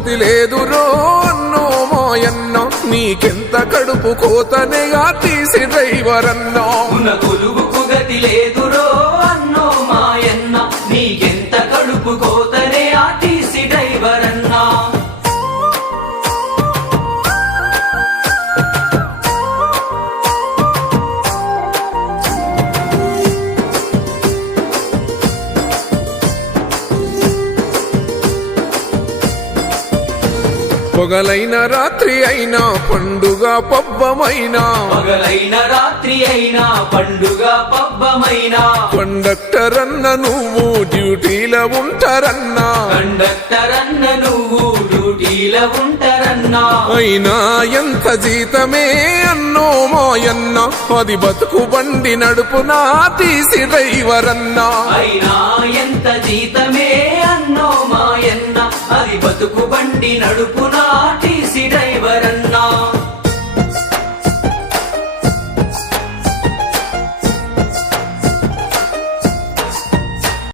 గతి లేదురో అన్నో మాయన్న నీకెంత కడుపు కోతనేగా తీసి డ్రైవర్ అన్నా కొలువుకు గతి లేదురో అన్నో మాయన్న నీకెంత కడుపు కోతనే ఆర్టీసీ డ్రైవర్ అన్నా పగలైన రాత్రి అయినా పండుగ పబ్బమైనా పగలైన రాత్రి అయినా పండుగ పబ్బమైనా కండక్టర్ అన్న నువ్వు డ్యూటీలో ఉంటారన్నా కండక్టర్ అన్న నువ్వు డ్యూటీలో ఉంటారన్నా అయినా ఎంత జీతమే అన్నో మాయన్న అది బతుకు బండి నడుపునా తీసి డ్రైవర్ అన్నా అయినా ఎంత జీతమే అన్నో మాయన్న అది బతుకు బండి నడుపునా ఆర్టీసీ డ్రైవర్